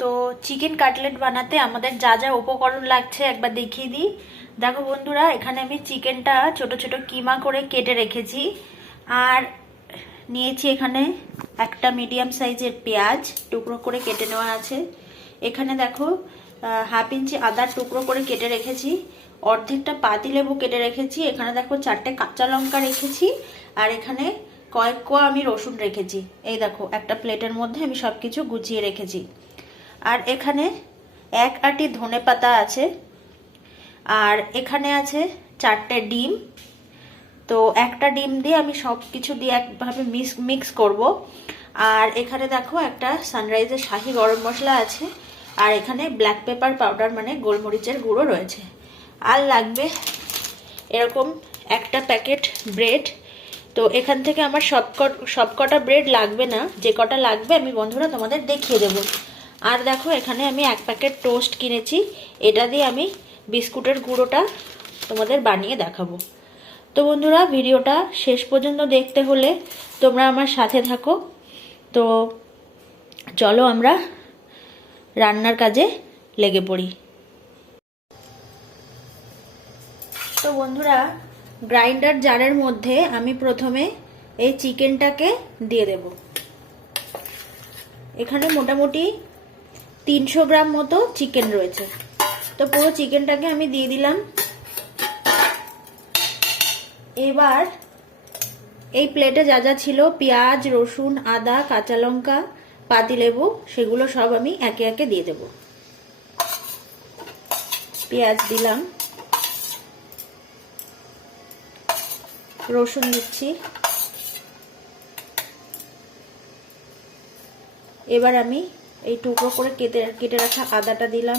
তো chicken cutlet বানাতে আমাদের যা যা উপকরণ লাগছে একবার দেখিয়ে দিই। দেখো বন্ধুরা, এখানে আমি চিকেনটা ছোট ছোট কিমা করে কেটে রেখেছি। আর নিয়েছি এখানে একটা মিডিয়াম সাইজের পেঁয়াজ টুকরো করে কেটে নেওয়া আছে। এখানে দেখো হাফ ইঞ্চি আদার টুকরো করে কেটে রেখেছি। অর্ধেকটা পাতিলেবু কেটে রেখেছি। এখানে দেখো 4টে কাঁচা লঙ্কা রেখেছি। আর এখানে কয়েক কোয়া আমি রসুন রেখেছি। এই দেখো একটা প্লেটের মধ্যে আমি সবকিছু গুছিয়ে রেখেছি। আর এখানে 1 আঁটি ধনেপাতা আছে। আর এখানে আছে 4টে ডিম। তো একটা ডিম দিয়ে আমি সব কিছু দিয়ে একভাবে মিক্স করব। আর এখানে দেখো একটা সানরাইজের শাহি গরম মশলা আছে। আর এখানে ব্ল্যাক পেপার পাউডার মানে গোলমরিচের গুঁড়ো রয়েছে। আর লাগবে এরকম একটা প্যাকেট ব্রেড। তো এখান থেকে আমার সবকটা ব্রেড লাগবে না, যে কটা লাগবে আমি বন্ধুরা তোমাদের দেখিয়ে দেব। আর দেখো এখানে আমি 1 প্যাকেট টোস্ট কিনেছি। এটা দিয়ে আমি বিস্কুটের গুঁড়োটা তোমাদের বানিয়ে দেখাবো। তো বন্ধুরা, ভিডিওটা শেষ পর্যন্ত দেখতে হলে তোমরা আমার সাথে থাকো। তো চলো আমরা রান্নার কাজে লেগে পড়ি। তো বন্ধুরা, গ্রাইন্ডার জারের মধ্যে আমি প্রথমে এই চিকেনটাকে দিয়ে দেব। এখানে মোটামুটি 300 গ্রাম মতো চিকেন রয়েছে। তো পুরো চিকেনটাকে আমি দিয়ে দিলাম। এবার এই প্লেটে যা যা ছিল পেঁয়াজ, রসুন, আদা, কাঁচা লঙ্কা, পাতিলেবু, সেগুলো সব আমি একে একে দিয়ে দেব। পেঁয়াজ দিলাম, রসুন দিচ্ছি। এবার আমি এই টুকরো করে কেটে রাখা আদাটা দিলাম।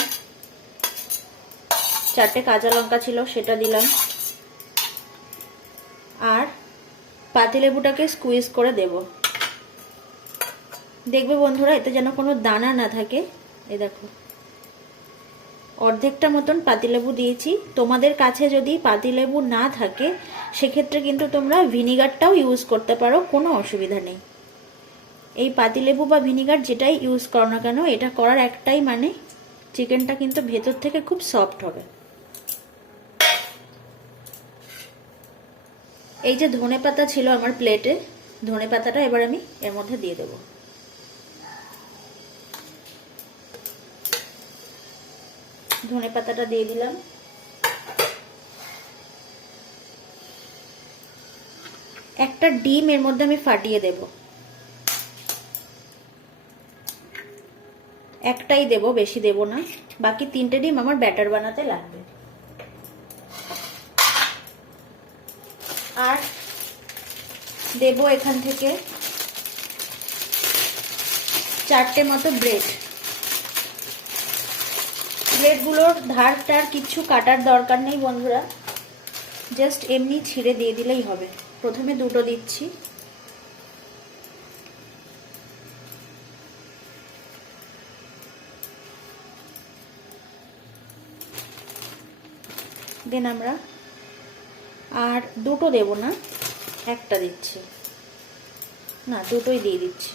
4টে কাঁচা লঙ্কা ছিল সেটা দিলাম। আর পাতিলেবুটাকে স্কুইজ করে দেব। দেখবে বন্ধুরা, এতে যেন কোনো দানা না থাকে। এই দেখো অর্ধেকটা মতন পাতিলেবু দিয়েছি। তোমাদের কাছে যদি পাতিলেবু না থাকে সেক্ষেত্রে কিন্তু তোমরা ভিনিগারটাও ইউজ করতে পারো, কোনো অসুবিধা নেই। এই পাতিলেবু বা ভিনিগার যেটাই ইউজ করো না কেন, এটা করার একটাই মানে চিকেনটা কিন্তু ভেতর থেকে খুব সফট হবে। এই যে ধনেপাতা ছিল আমার প্লেটে, ধনেপাতাটা এবার আমি এর মধ্যে দিয়ে দেব। ধনেপাতাটা দিয়ে দিলাম। একটা ডিম এর মধ্যে আমি ফাটিয়ে দেব। একটাই দেব, বেশি দেব না। বাকি 3টে ডিম আমার ব্যাটার বানাতে লাগবে। আর দেব এখান থেকে 4টে মতো ব্রেড। ব্রেডগুলোর ধারটার কিছু কাটার দরকার নেই বন্ধুরা, জাস্ট এমনি ছিঁড়ে দিয়ে দিলেই হবে। প্রথমে 2টো দিচ্ছি। দেন আমরা আর 2টো দেব না, একটা দিচ্ছি। না, 2টোই দিয়ে দিচ্ছি।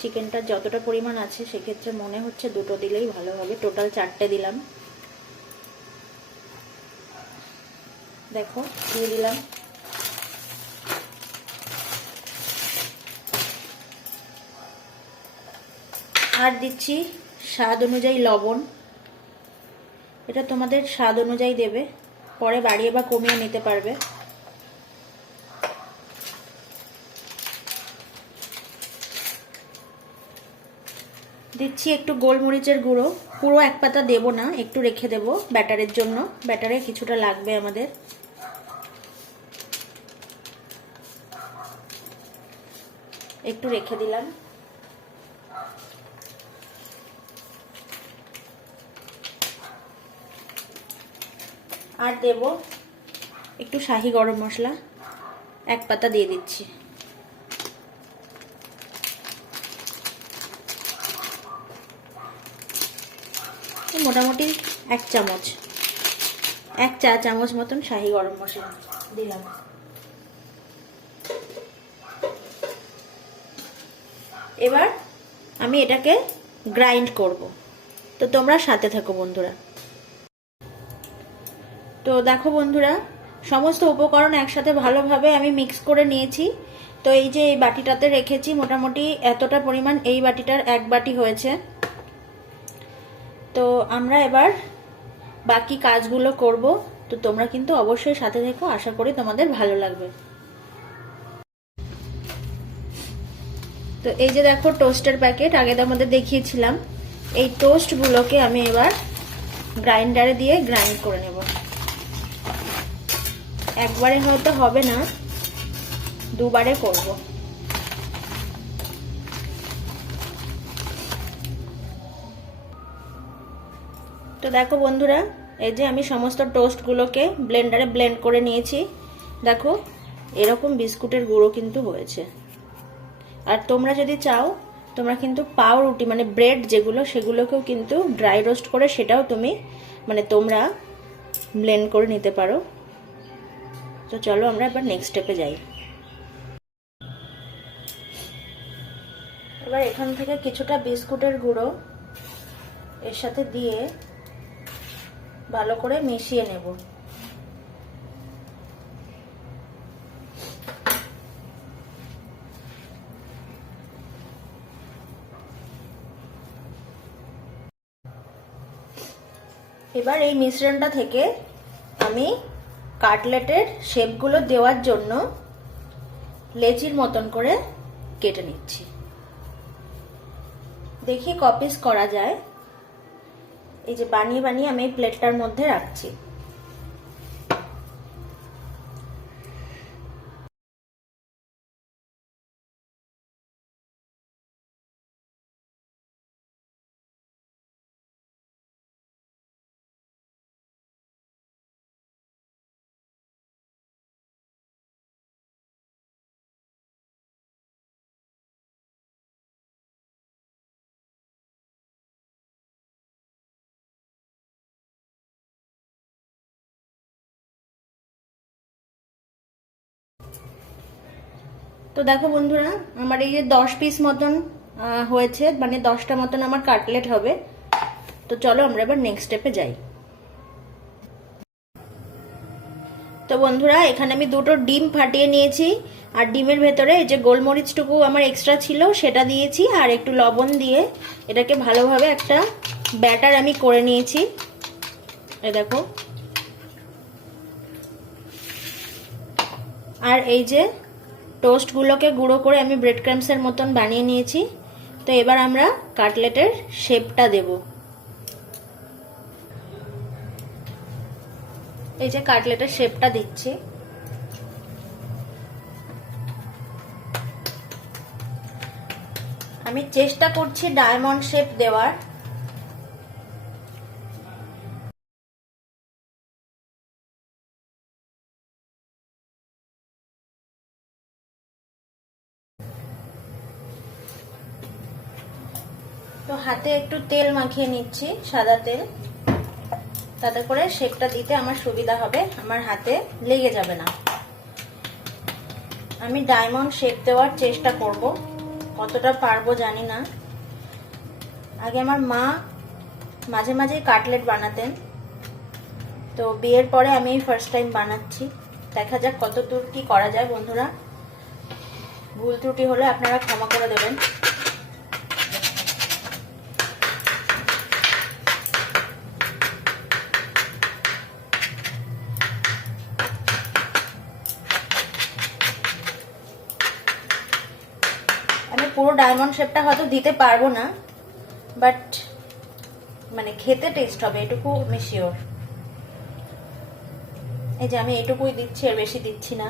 চিকেনটার যতটা পরিমাণ আছে সেক্ষেত্রে মনে হচ্ছে 2টো দিলেই ভালো হবে। টোটাল 4টে দিলাম। দেখো দিয়ে দিলাম। আর দিচ্ছি স্বাদ অনুযায়ী লবণ। এটা তোমাদের স্বাদ অনুযায়ী দেবে, পরে বাড়িয়ে বা কমিয়ে নিতে পারবে। দিচ্ছি একটু গোলমরিচের গুঁড়ো। পুরো 1 পাতা দেব না, একটু রেখে দেব ব্যাটারের জন্য। ব্যাটারে কিছুটা লাগবে আমাদের। একটু রেখে দিলাম। আর দেব একটু শাহি গরম মশলা, 1 পাতা দিয়ে দিচ্ছি। মোটামুটি 1 চামচ, 1 চা চামচ মতন শাহি গরম মশলা দিলাম। এবার আমি এটাকে গ্রাইন্ড করব। তো তোমরা সাথে থাকো বন্ধুরা। তো দেখো বন্ধুরা, সমস্ত উপকরণ একসাথে ভালোভাবে আমি মিক্স করে নিয়েছি। তো এই যে এই বাটিটাতে রেখেছি, মোটামুটি এতটা পরিমাণ, এই বাটিটার 1 বাটি হয়েছে। তো আমরা এবার বাকি কাজগুলো করব। তো তোমরা কিন্তু অবশ্যই সাথে থেকো, আশা করি তোমাদের ভালো লাগবে। তো এই যে দেখো টোস্টের প্যাকেট, আগে তোমাদের দেখিয়েছিলাম। এই টোস্টগুলোকে আমি এবার গ্রাইন্ডারে দিয়ে গ্রাইন্ড করে নেব। একবারে হয়তো হবে না, দুবারে করব। তো দেখো বন্ধুরা, এই যে আমি সমস্ত টোস্টগুলোকে ব্লেন্ডারে ব্লেন্ড করে নিয়েছি। দেখো এরকম বিস্কুটের গুঁড়ো কিন্তু হয়েছে। আর তোমরা যদি চাও, তোমরা কিন্তু পাউরুটি মানে ব্রেড যেগুলো, সেগুলোকেও কিন্তু ড্রাই রোস্ট করে সেটাও তুমি মানে তোমরা ব্লেন্ড করে নিতে পারো। তো চলো আমরা এবার নেক্সট স্টেপে যাই। এবার এখান থেকে কিছুটা বিস্কুটের গুঁড়ো এর সাথে দিয়ে ভালো করে মিশিয়ে নেব। এবার এই মিশ্রণটা থেকে আমি কাটলেটের শেপগুলো দেওয়ার জন্য লেচির মতন করে কেটে নিচ্ছি। দেখি কপিস করা যায়। এই যে বানিয়ে বানিয়ে আমি এই প্লেটটার মধ্যে রাখছি। তো দেখো বন্ধুরা, আমার এই যে 10 পিস মতন হয়েছে, মানে 10টা মতন আমার কাটলেট হবে। তো চলো আমরা এবার নেক্সট স্টেপে যাই। তো বন্ধুরা, এখানে আমি 2টো ডিম ফাটিয়ে নিয়েছি। আর ডিমের ভেতরে এই যে গোলমরিচটুকু আমার এক্সট্রা ছিল সেটা দিয়েছি, আর একটু লবণ দিয়ে এটাকে ভালোভাবে একটা ব্যাটার আমি করে নিয়েছি। এই দেখো। আর এই যে টোস্টগুলোকে গুঁড়ো করে আমি ব্রেড ক্রাম্বসের মতন বানিয়ে নিয়েছি। তো এবার আমরা কাটলেটের শেপটা দেব। এই যে কাটলেটের শেপটা দিচ্ছি। আমি চেষ্টা করছি ডায়মন্ড শেপ দেওয়ার। তো হাতে একটু তেল মাখিয়ে নিচ্ছি, সাদা তেল, তাতে করে শেপটা দিতে আমার সুবিধা হবে, আমার হাতে লেগে যাবে না। আমি ডায়মন্ড শেপ দেওয়ার চেষ্টা করব, কতটা পারবো জানি না। আগে আমার মা মাঝে মাঝে কাটলেট বানাতেন, তো বিয়ের পরে আমি ফার্স্ট টাইম বানাচ্ছি। দেখা যাক কত দূর কি করা যায় বন্ধুরা। ভুল ত্রুটি হলে আপনারা ক্ষমা করে দেবেন। আমি পুরো ডায়মন্ড শেপটা হয়তো দিতে পারবো না, বাট মানে খেতে টেস্ট হবে, এটুকু আমি শিওর। এই যে আমি এটুকুই দিচ্ছি, আর বেশি দিচ্ছি না।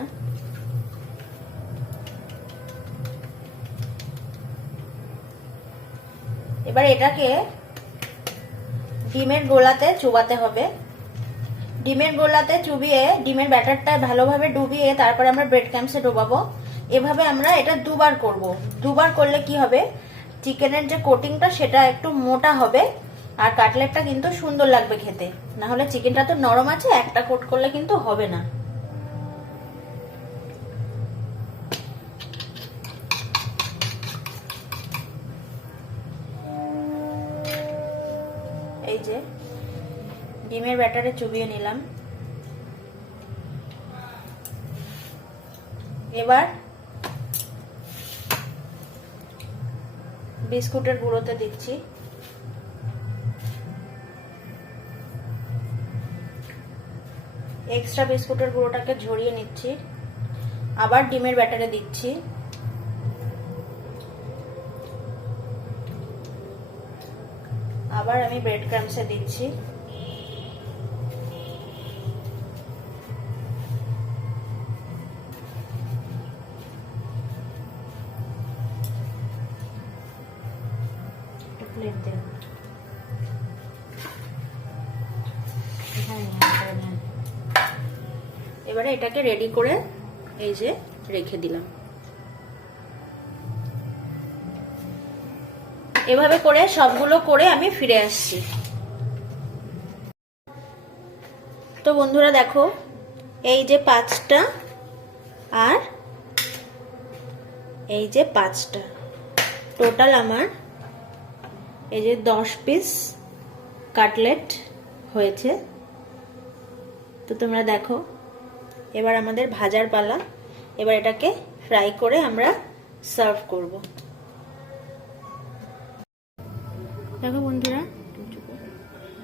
এবার এটাকে ডিমের গোলাতে চুবাতে হবে। ডিমের গোলাতে চুবিয়ে ডিমের ব্যাটারটা ভালোভাবে ডুবিয়ে তারপরে আমরা ব্রেড ক্রাম্বসে ডোবাবো। এভাবে আমরা এটা দুবার করব। দুবার করলে কি হবে, চিকেনের যে কোটিংটা সেটা একটু মোটা হবে, আর কাটলেটটা কিন্তু সুন্দর লাগবে খেতে। না হলে চিকেনটা তো নরম আছে, একটা কোট করলে কিন্তু হবে না। এই যে ডিমের ব্যাটারে চুবিয়ে নিলাম। এবার বিস্কুটের গুঁড়োতে দিচ্ছি। এক্সট্রা বিস্কুটের গুঁড়োটাকে ঝরিয়ে নিচ্ছি। আবার ডিমের ব্যাটারে দিচ্ছি। আবার আমি ব্রেড ক্রাম্বসে দিচ্ছি। প্লেট দেব। এবারে এটাকে রেডি করে এই যে রেখে দিলাম। এভাবে করে সবগুলো করে আমি ফিরে আসছি। তো বন্ধুরা দেখো, এই যে 5টা আর এই যে 5টা, টোটাল আমার এই যে 10 পিস কাটলেট হয়েছে। তো তোমরা দেখো, এবার আমাদের ভাজার পালা। এবার এটাকে ফ্রাই করে আমরা সার্ভ করব। দেখো বন্ধুরা,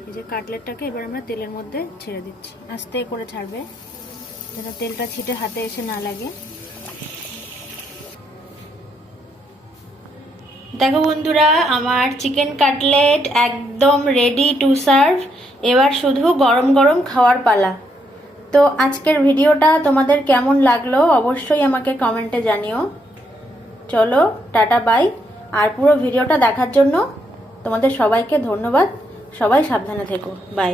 এই যে কাটলেটটাকে এবার আমরা তেলের মধ্যে ছেড়ে দিচ্ছি। আস্তে করে ছাড়বে যেন তেলটা ছিটে হাতে এসে না লাগে। দেখো বন্ধুরা, আমার চিকেন কাটলেট একদম রেডি টু সার্ভ। এবার শুধু গরম গরম খাওয়ার পালা। তো আজকের ভিডিওটা তোমাদের কেমন লাগলো অবশ্যই আমাকে কমেন্টে জানিও। চলো টাটা বাই। আর পুরো ভিডিওটা দেখার জন্য তোমাদের সবাইকে ধন্যবাদ। সবাই সাবধানে থেকো। বাই।